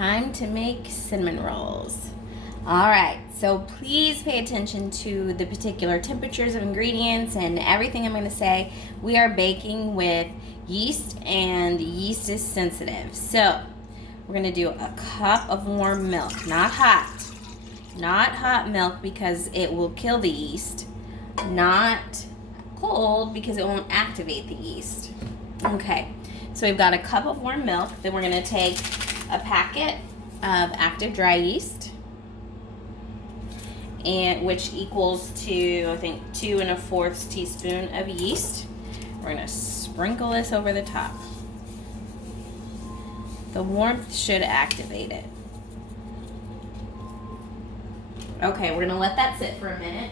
time to make cinnamon rolls. All right, so please pay attention to the particular temperatures of ingredients and everything I'm going to say. We are baking with yeast, and yeast is sensitive. So we're going to do a cup of warm milk, not hot milk because it will kill the yeast, not cold because it won't activate the yeast. Okay, so we've got a cup of warm milk. Then we're going to take a packet of active dry yeast, and which equals to, I think, 2 1/4 teaspoon of yeast. We're going to sprinkle this over the top. The warmth should activate it. Okay, we're going to let that sit for a minute.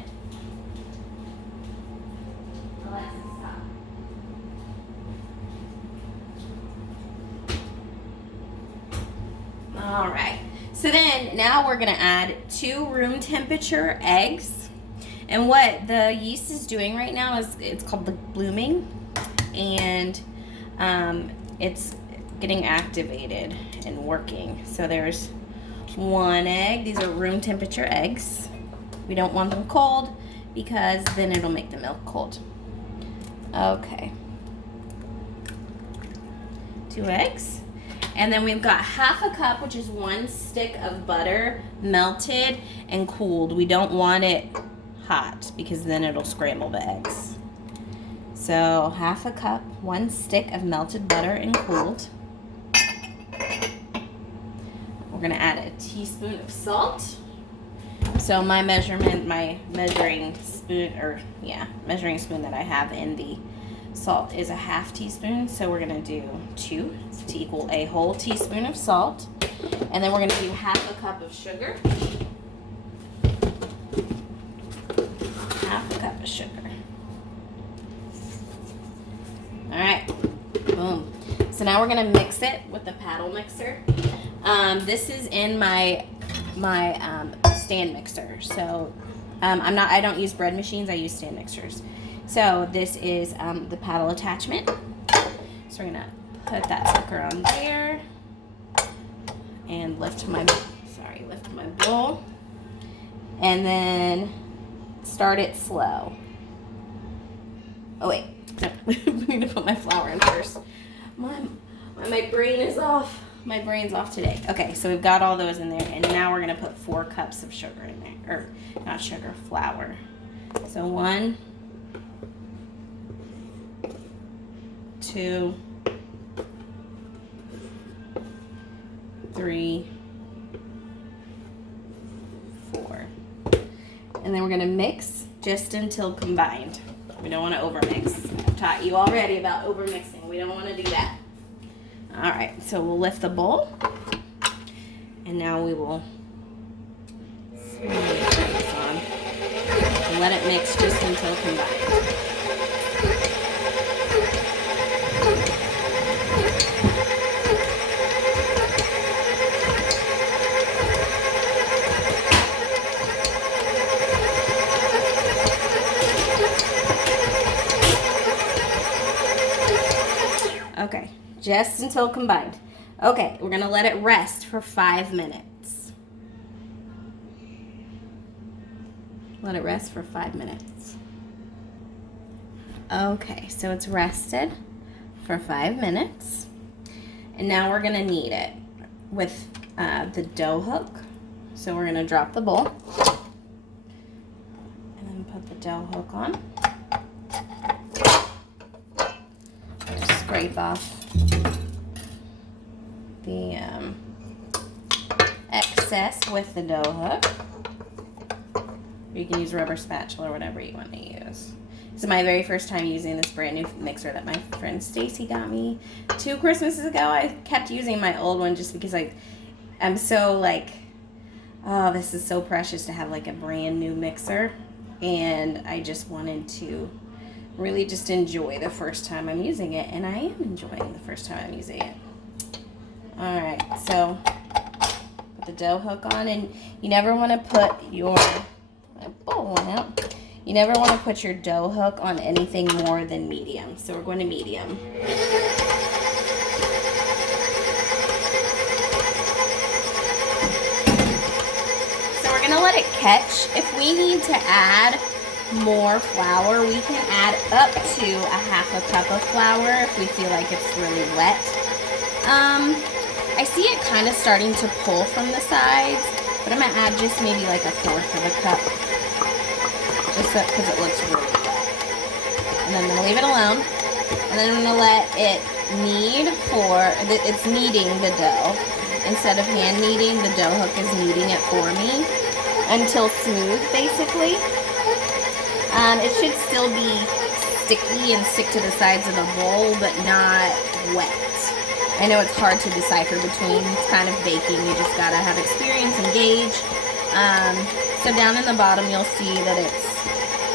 Alexis, stop. All right. So then now we're going to add 2 room temperature eggs. And what the yeast is doing right now is it's called the blooming, and it's getting activated and working. So there's 1 egg. These are room temperature eggs. We don't want them cold because then it'll make the milk cold. Okay. 2 eggs. And then we've got 1/2 cup, which is 1 stick of butter, melted and cooled. We don't want it hot because then it'll scramble the eggs. So 1/2 cup, 1 stick of melted butter and cooled. We're gonna add a teaspoon of salt. So my measuring spoon that I have in the salt is a 1/2 teaspoon. So we're gonna do 2 to equal a whole teaspoon of salt. And then we're gonna do 1/2 cup of sugar. 1/2 cup of sugar. All right, boom. So now we're gonna mix it with the paddle mixer. This is in my stand mixer. So I don't use bread machines. I use stand mixers. So this is the paddle attachment. So we're gonna put that sucker on there and lift my bowl, and then start it slow. Oh wait, no, I'm gonna put my flour in first. My brain is off. My brain's off today. Okay, so we've got all those in there, and now we're gonna put 4 cups of sugar in there, or not sugar, flour. So 1, 2, 3, 4. And then we're gonna mix just until combined. We don't want to overmix. I've taught you already about overmixing. We don't want to do that. All right, so we'll lift the bowl, and now we will turn this on and let it mix just until combined. Okay, just until combined. Okay, we're gonna let it rest for 5 minutes. Let it rest for 5 minutes. Okay, so it's rested for 5 minutes. And now we're gonna knead it with the dough hook. So we're gonna drop the bowl and then put the dough hook on. Scrape off the excess with the dough hook. You can use a rubber spatula or whatever you want to use. This is my very first time using this brand new mixer that my friend Stacy got me 2 Christmases ago. I kept using my old one just because I'm so like, oh, this is so precious to have like a brand new mixer, and I just wanted to really just enjoy the first time I'm using it, and I am enjoying the first time I'm using it. All right, so put the dough hook on, and you never want to put your You never want to put your dough hook on anything more than medium. So we're going to medium. slight catch. If we need to add more flour, we can add up to a half a cup of flour if we feel like it's really wet. I see it kind of starting to pull from the sides, but I'm gonna add just maybe like a fourth of a cup, just because it looks really wet. And then I'm gonna leave it alone, and then I'm gonna let it knead it's kneading the dough. Instead of hand kneading, the dough hook is kneading it for me until smooth, basically. It should still be sticky and stick to the sides of the bowl, but not wet. I know it's hard to decipher between. It's kind of baking. You just gotta have experience and gauge. So down in the bottom, you'll see that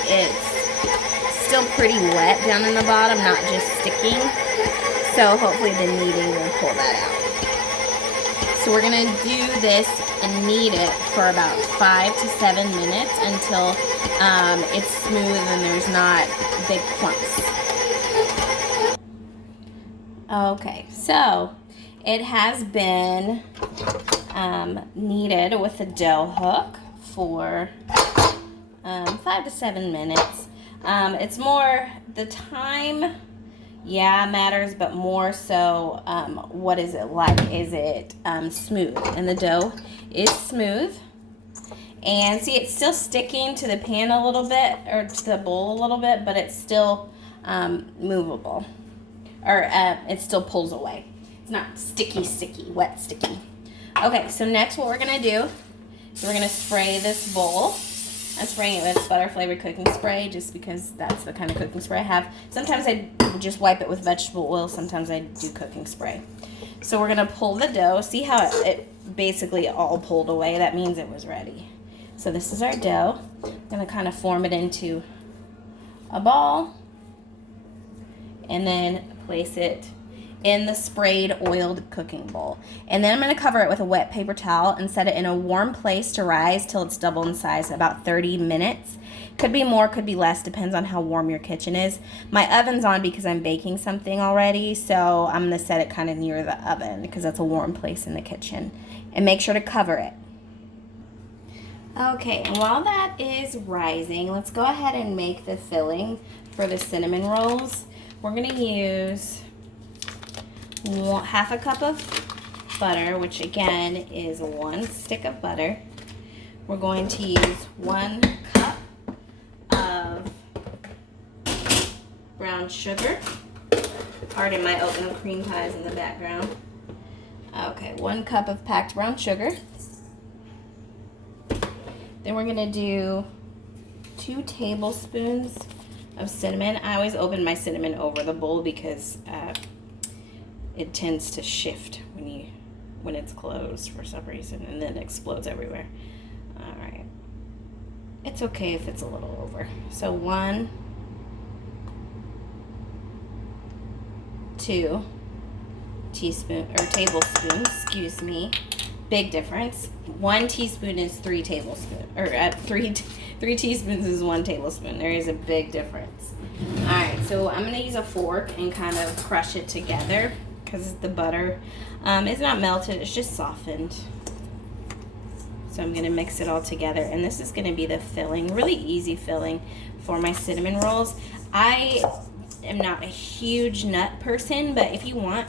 it's still pretty wet down in the bottom, not just sticking. So hopefully the kneading will pull that out. So we're gonna do this and knead it for about 5 to 7 minutes until it's smooth and there's not big clumps. Okay, so it has been kneaded with a dough hook for 5 to 7 minutes. It's more the time, yeah, matters, but more so what is it like? Is it smooth? And the dough is smooth. And see, it's still sticking to the pan a little bit, or to the bowl a little bit, but it's still movable. Or it still pulls away. It's not sticky, wet sticky. Okay, so next what we're gonna do is we're gonna spray this bowl. I'm spraying it with butter flavored cooking spray just because that's the kind of cooking spray I have. Sometimes I just wipe it with vegetable oil, sometimes I do cooking spray. So we're gonna pull the dough. See how it basically all pulled away? That means it was ready. So this is our dough. I'm gonna kind of form it into a ball and then place it in the sprayed oiled cooking bowl. And then I'm gonna cover it with a wet paper towel and set it in a warm place to rise till it's double in size in about 30 minutes. Could be more, could be less, depends on how warm your kitchen is. My oven's on because I'm baking something already, so I'm gonna set it kind of near the oven because that's a warm place in the kitchen. And make sure to cover it. Okay, and while that is rising, let's go ahead and make the filling for the cinnamon rolls. We're gonna use half a cup of butter, which again is 1 stick of butter. We're going to use 1 cup of brown sugar. Pardon my oatmeal cream pies in the background. Okay, 1 cup of packed brown sugar. Then we're gonna do 2 tablespoons of cinnamon. I always open my cinnamon over the bowl because it tends to shift when it's closed for some reason, and then it explodes everywhere. All right, it's okay if it's a little over. So 1, 2 tablespoons, excuse me. Big difference. 1 teaspoon is 3 tablespoons, or 3 teaspoons is 1 tablespoon. There is a big difference. All right, so I'm gonna use a fork and kind of crush it together because the butter is not melted, it's just softened. So I'm gonna mix it all together, and this is gonna be the filling, really easy filling for my cinnamon rolls. I am not a huge nut person, but if you want,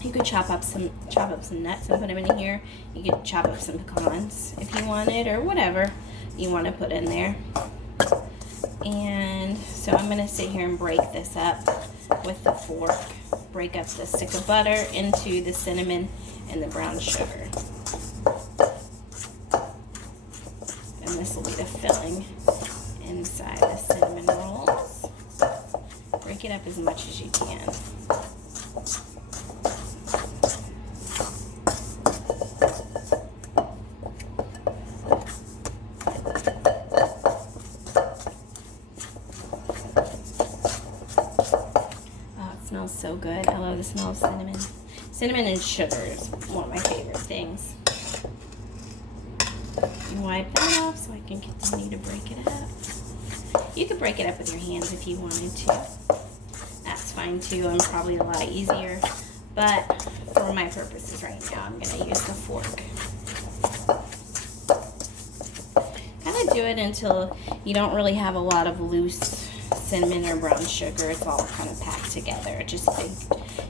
you could chop up some nuts and put them in here. You could chop up some pecans if you wanted, or whatever you want to put in there. And so I'm going to sit here and break this up with the fork. Break up the stick of butter into the cinnamon and the brown sugar. And this will be the filling inside the cinnamon rolls. Break it up as much as you can. Smells so good. I love the smell of cinnamon. Cinnamon and sugar is one of my favorite things. You wipe that off so I can continue to break it up. You could break it up with your hands if you wanted to. That's fine too, and probably a lot easier. But for my purposes right now, I'm going to use the fork. do it until you don't really have a lot of loose cinnamon or brown sugar. It's all kind of packed together, just big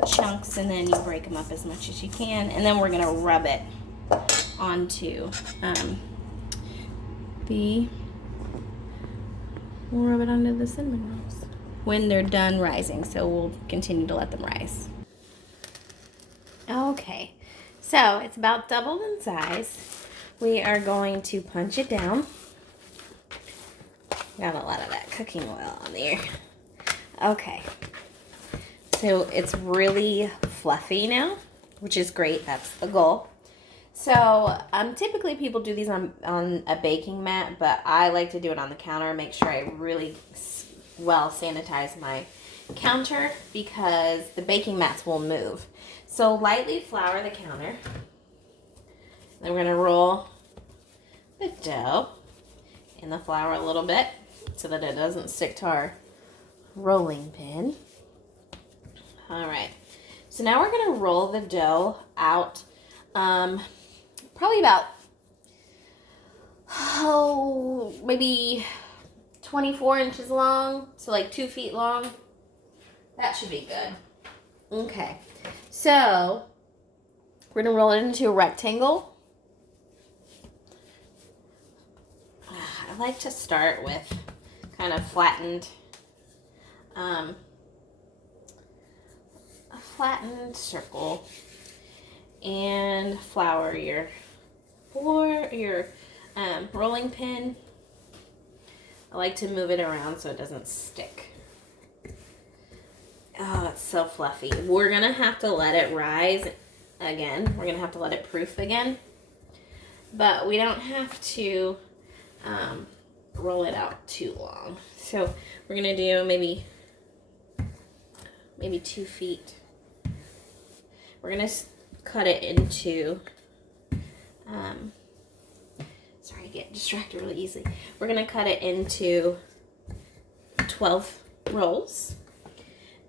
chunks, and then you break them up as much as you can. And then we're gonna rub it onto we'll rub it onto the cinnamon rolls when they're done rising. So we'll continue to let them rise. Okay, so it's about doubled in size. We are going to punch it down. Got a lot of that cooking oil on there. Okay, so it's really fluffy now, which is great. That's the goal. So typically people do these on a baking mat, but I like to do it on the counter. Make sure I really well sanitize my counter because the baking mats will move. So lightly flour the counter. Then we're going to roll the dough in the flour a little bit so that it doesn't stick to our rolling pin. All right. So now we're going to roll the dough out probably about, maybe 24 inches long. So like 2 feet long. That should be good. Okay. So we're going to roll it into a rectangle. I like to start with kind of flattened, a flattened circle, and flour your rolling pin. I like to move it around so it doesn't stick. Oh, it's so fluffy. We're gonna have to let it rise again. We're gonna have to let it proof again, but we don't have to roll it out too long. So we're gonna do maybe 2 feet. We're gonna cut it into, sorry, I get distracted really easily. We're gonna cut it into 12 rolls,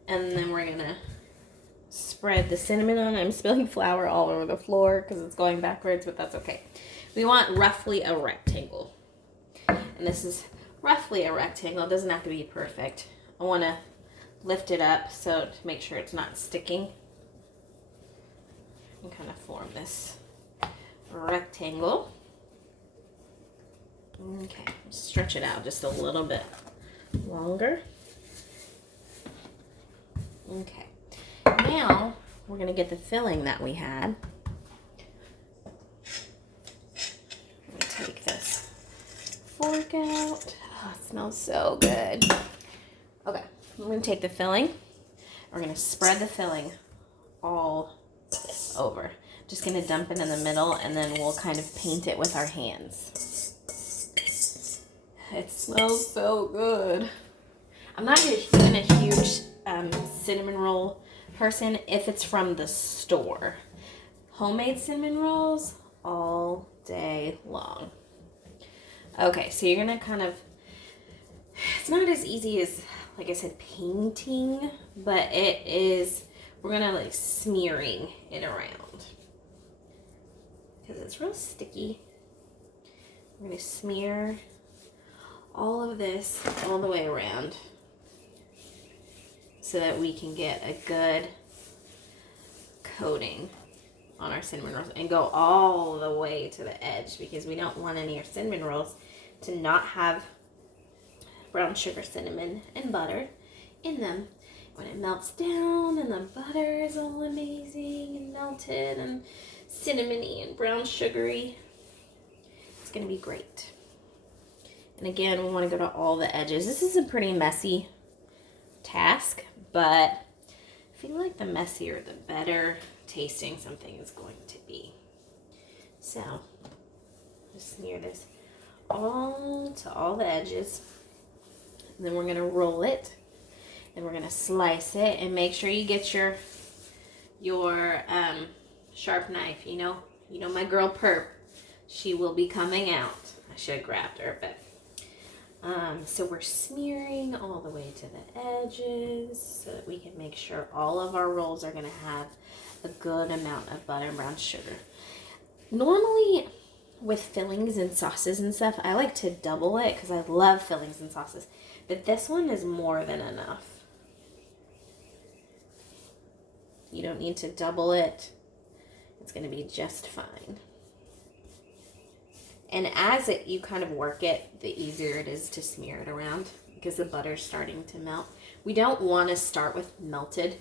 and then we're gonna spread the cinnamon on. I'm spilling flour all over the floor because it's going backwards, but that's okay. We want roughly a rectangle. And this is roughly a rectangle. It doesn't have to be perfect. I want to lift it up so to make sure it's not sticking. And kind of form this rectangle. Okay, stretch it out just a little bit longer. Okay, now we're going to get the filling that we had. I'm going to take this fork out. Oh, it smells so good. Okay, I'm going to take the filling. We're going to spread the filling all over. Just going to dump it in the middle, and then we'll kind of paint it with our hands. It smells so good. I'm not even a huge cinnamon roll person if it's from the store. Homemade cinnamon rolls all day long. Okay, so you're gonna kind of, it's not as easy as, like I said, painting, but it is, we're gonna like smearing it around because it's real sticky. We're gonna smear all of this all the way around so that we can get a good coating on our cinnamon rolls and go all the way to the edge, because we don't want any of our cinnamon rolls to not have brown sugar, cinnamon, and butter in them. When it melts down and the butter is all amazing and melted and cinnamony and brown sugary, it's going to be great. And again, we want to go to all the edges. This is a pretty messy task, but I feel like the messier the better tasting something is going to be. So just smear this all to all the edges. And then we're going to roll it, and we're going to slice it, and make sure you get your sharp knife. You know my girl Perp, she will be coming out. I should have grabbed her, but so we're smearing all the way to the edges so that we can make sure all of our rolls are going to have a good amount of butter and brown sugar. Normally, with fillings and sauces and stuff, I like to double it because I love fillings and sauces. But this one is more than enough. You don't need to double it. It's going to be just fine. And as you kind of work it, the easier it is to smear it around because the butter's starting to melt. We don't want to start with melted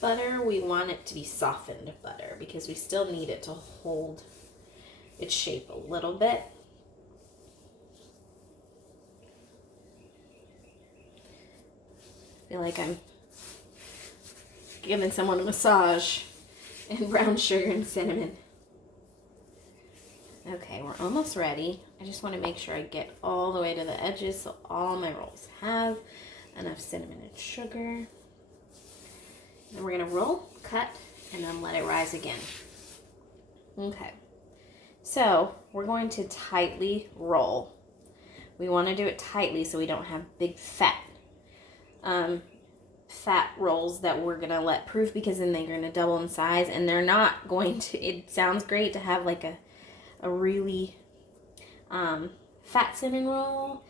butter. We want it to be softened butter because we still need it to hold its shape a little bit. I feel like I'm giving someone a massage in brown sugar and cinnamon. Okay, we're almost ready. I just want to make sure I get all the way to the edges so all my rolls have enough cinnamon and sugar. And we're going to roll, cut, and then let it rise again. Okay. So we're going to tightly roll. We want to do it tightly so we don't have big fat rolls that we're going to let proof because then they're going to double in size and they're not going to, it sounds great to have like a really fat cinnamon roll.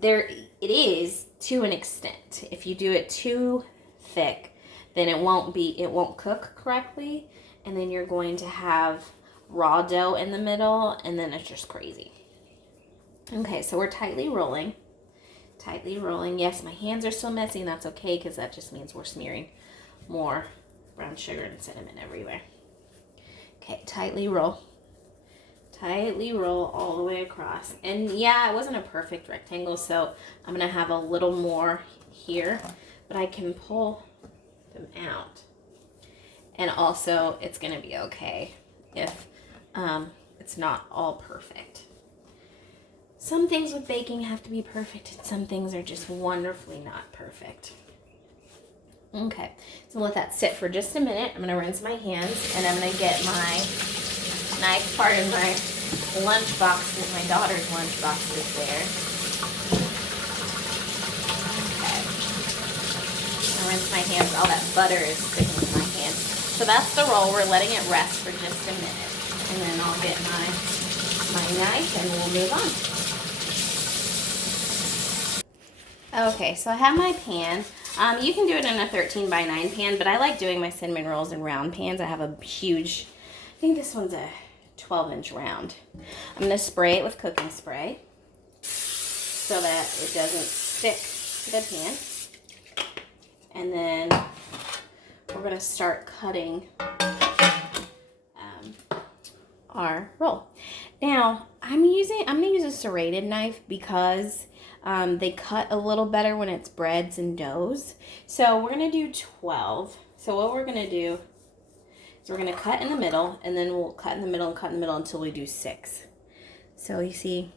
It is to an extent. If you do it too thick, then it won't cook correctly and then you're going to have raw dough in the middle, and then it's just crazy. Okay, so we're tightly rolling. Tightly rolling. Yes, my hands are still messy, and that's okay because that just means we're smearing more brown sugar and cinnamon everywhere. Okay, tightly roll. Tightly roll all the way across. And yeah, it wasn't a perfect rectangle, so I'm going to have a little more here, but I can pull them out. And also, it's going to be okay if it's not all perfect. Some things with baking have to be perfect, and some things are just wonderfully not perfect. Okay, so let that sit for just a minute. I'm going to rinse my hands, and I'm going to get my knife. Pardon my lunch boxes. My daughter's lunch box is there. Okay. I rinse my hands. All that butter is sticking to my hands. So that's the roll. We're letting it rest for just a minute. And then I'll get my knife and we'll move on. Okay, so I have my pan. You can do it in a 13 by 9 pan, but I like doing my cinnamon rolls in round pans. I have a huge, I think this one's a 12-inch round. I'm going to spray it with cooking spray so that it doesn't stick to the pan. And then we're going to start cutting our roll. Now, I'm going to use a serrated knife because they cut a little better when it's breads and doughs. So we're going to do 12. So what we're going to do is we're going to cut in the middle, and then we'll cut in the middle and cut in the middle until we do 6. So you see,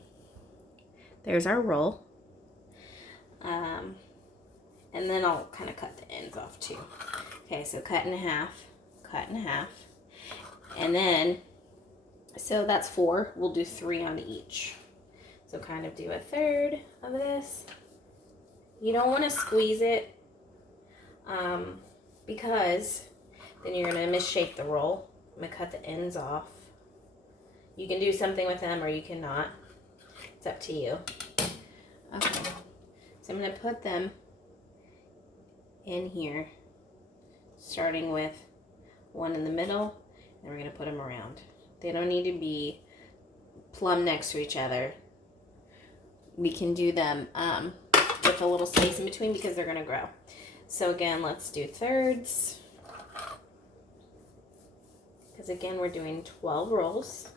there's our roll. And then I'll kind of cut the ends off too. Okay, so cut in half, and then, so that's 4. We'll do 3 on each. So kind of do a third of this. You don't want to squeeze it because then you're going to misshape the roll. I'm going to cut the ends off. You can do something with them or you cannot. It's up to you. Okay, so I'm going to put them in here, starting with one in the middle, and we're going to put them around. They don't need to be plumb next to each other. We can do them with a little space in between because they're going to grow. So again, let's do thirds. Because again, we're doing 12 rolls.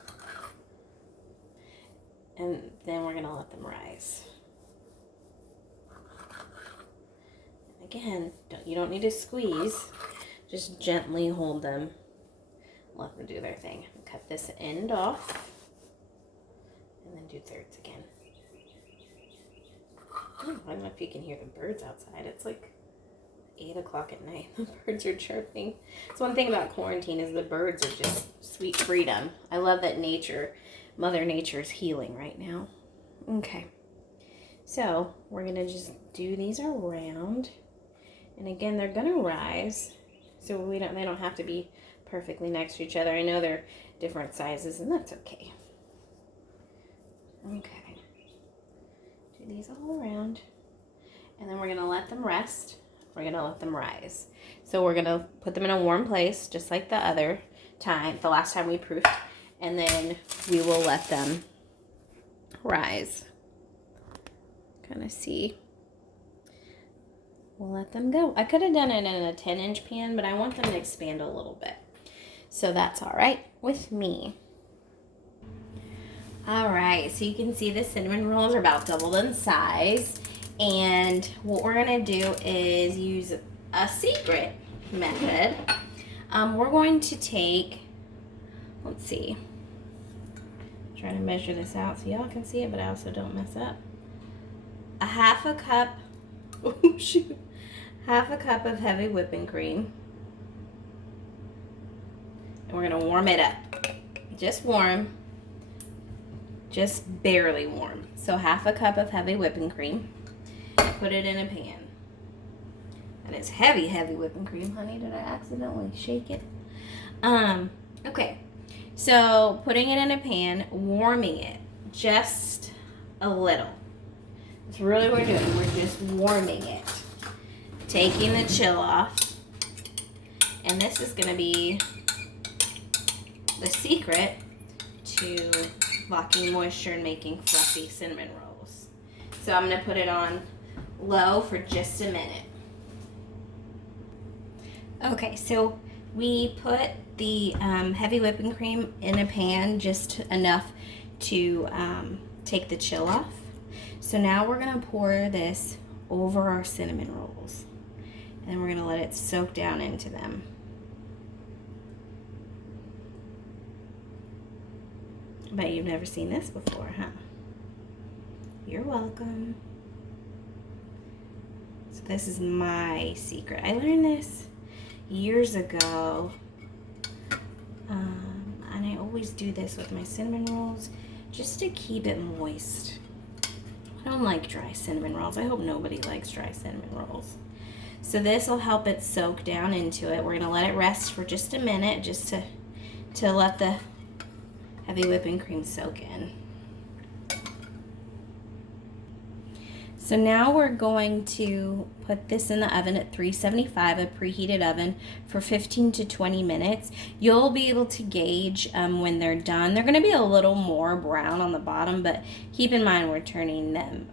And then we're going to let them rise. Again, you don't need to squeeze. Just gently hold them. Let them do their thing. Cut this end off. And then do thirds again. Oh, I don't know if you can hear the birds outside. It's like 8 o'clock at night. The birds are chirping. So one thing about quarantine is the birds are just sweet freedom. I love that Mother Nature is healing right now. Okay. So we're going to just do these around. And again, they're going to rise. So they don't have to be perfectly next to each other. I know they're different sizes, and that's okay. Okay. Do these all around. And then we're going to let them rest. We're going to let them rise. So we're going to put them in a warm place, just like the other time, the last time we proofed. And then we will let them rise. Kind of see. We'll let them go. I could have done it in a 10-inch pan, but I want them to expand a little bit. So that's all right with me. All right, so you can see the cinnamon rolls are about doubled in size. And what we're gonna do is use a secret method. We're going to take, let's see, I'm trying to measure this out so y'all can see it, but I also don't mess up. A half a cup, oh shoot, half a cup of heavy whipping cream. And we're gonna warm it up. Just warm, just barely warm. So half a cup of heavy whipping cream. Put it in a pan. And it's heavy, heavy whipping cream, honey. Did I accidentally shake it? Okay. So putting it in a pan, warming it just a little. That's really what we're doing. We're just warming it. Taking the chill off. And this is going to be the secret to locking moisture and making fluffy cinnamon rolls. So I'm going to put it on low for just a minute. Okay, so we put the heavy whipping cream in a pan just enough to take the chill off. So now we're gonna pour this over our cinnamon rolls, and then we're gonna let it soak down into them. I bet you've never seen this before, huh? You're welcome. So this is my secret. I learned this years ago, and I always do this with my cinnamon rolls just to keep it moist. I don't like dry cinnamon rolls. I hope nobody likes dry cinnamon rolls. So this will help it soak down into it. We're gonna let it rest for just a minute, just to let the heavy whipping cream soak in. So now we're going to put this in the oven at 375, a preheated oven, for 15 to 20 minutes. You'll be able to gauge when they're done. They're going to be a little more brown on the bottom, but keep in mind we're turning them.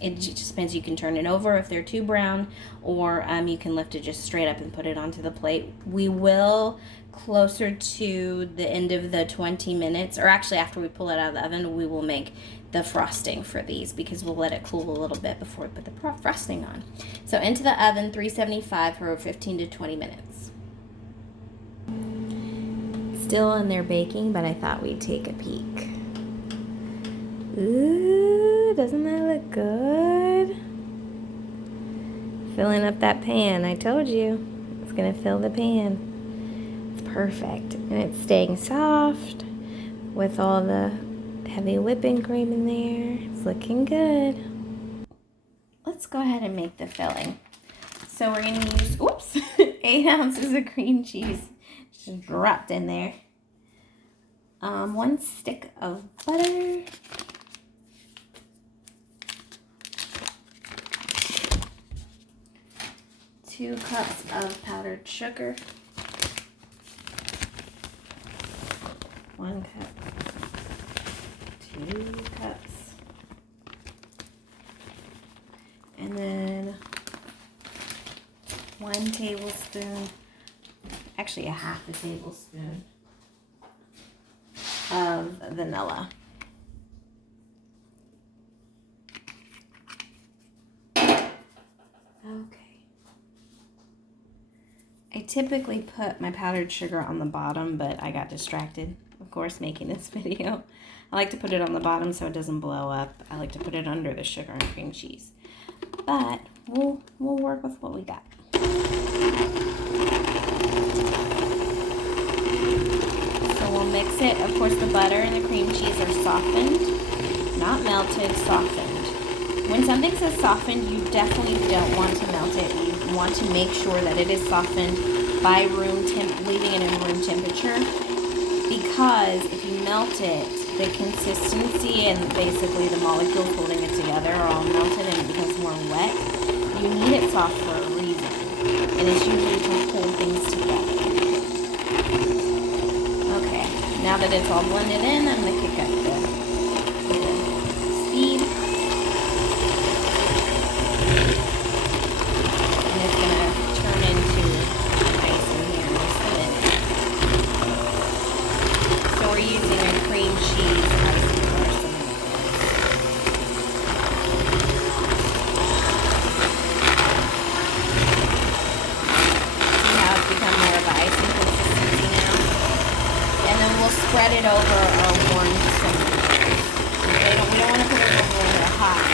It just depends. You can turn it over if they're too brown, or you can lift it just straight up and put it onto the plate. We will, closer to the end of the 20 minutes, or actually after we pull it out of the oven, we will make the frosting for these, because we'll let it cool a little bit before we put the frosting on. So into the oven, 375 for 15 to 20 minutes. Still in there baking, but I thought we'd take a peek. Ooh, doesn't that look good? Filling up that pan. I told you it's gonna fill the pan. It's perfect, and it's staying soft with all the heavy whipping cream in there. It's looking good. Let's go ahead and make the filling. So we're gonna use, 8 ounces of cream cheese just dropped in there. 1 stick of butter. 2 cups of powdered sugar. 1 cup. 2 cups, and then 1 tablespoon, actually a half a tablespoon of vanilla. Okay. I typically put my powdered sugar on the bottom, but I got distracted, of course, making this video. I like to put it on the bottom so it doesn't blow up. I like to put it under the sugar and cream cheese. But we'll work with what we got. So we'll mix it. Of course, the butter and the cream cheese are softened, not melted, softened. When something says softened, you definitely don't want to melt it. You want to make sure that it is softened by leaving it in room temperature. Because if you melt it, the consistency and basically the molecules holding it together are all melted and it becomes more wet. You need it soft for a reason, and it's usually to hold things together. Okay, now that it's all blended in, I'm going to kick up the speed. And it's going to turn into ice in here in just a minute. So we're using a cream cheese icing for our cinnamon rolls. See how it's become more of an icing consistency now? And then we'll spread it over our warm cinnamon rolls. We don't want to put it over when they're hot.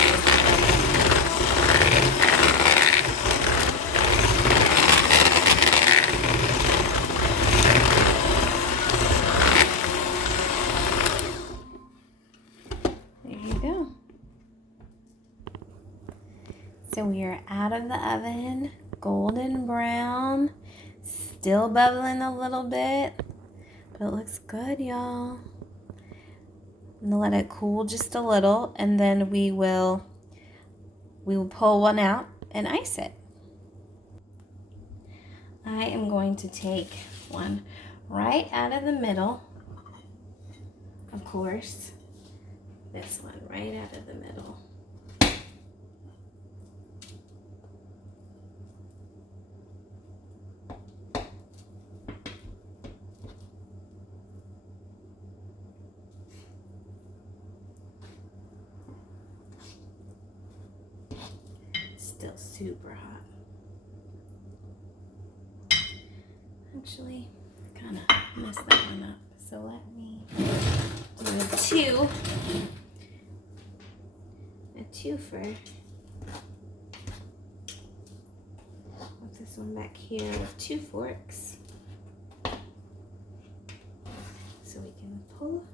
So we are out of the oven, golden brown, still bubbling a little bit, but it looks good, y'all. I'm gonna let it cool just a little, and then we will pull one out and ice it. I am going to take one right out of the middle, of course. This one right out of the middle. Still super hot. Actually, I kind of messed that one up. So let me do a twofer. Put this one back here with 2 forks. So we can pull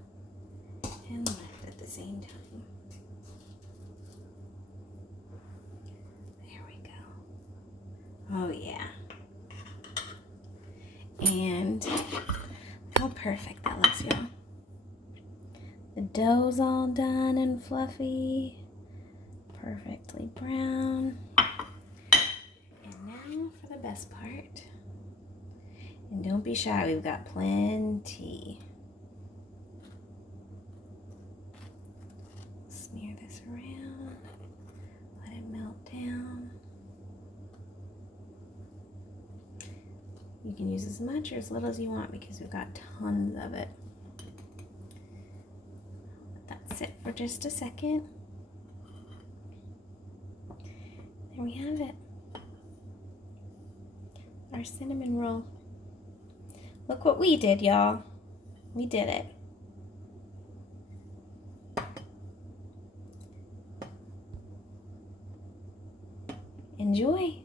and lift at the same time. Oh yeah. And how perfect that looks, y'all. The dough's all done and fluffy. Perfectly brown. And now for the best part. And don't be shy, we've got plenty. Smear this around. Let it melt down. You can use as much or as little as you want because we've got tons of it. Let that sit for just a second. There we have it. Our cinnamon roll. Look what we did, y'all. We did it. Enjoy.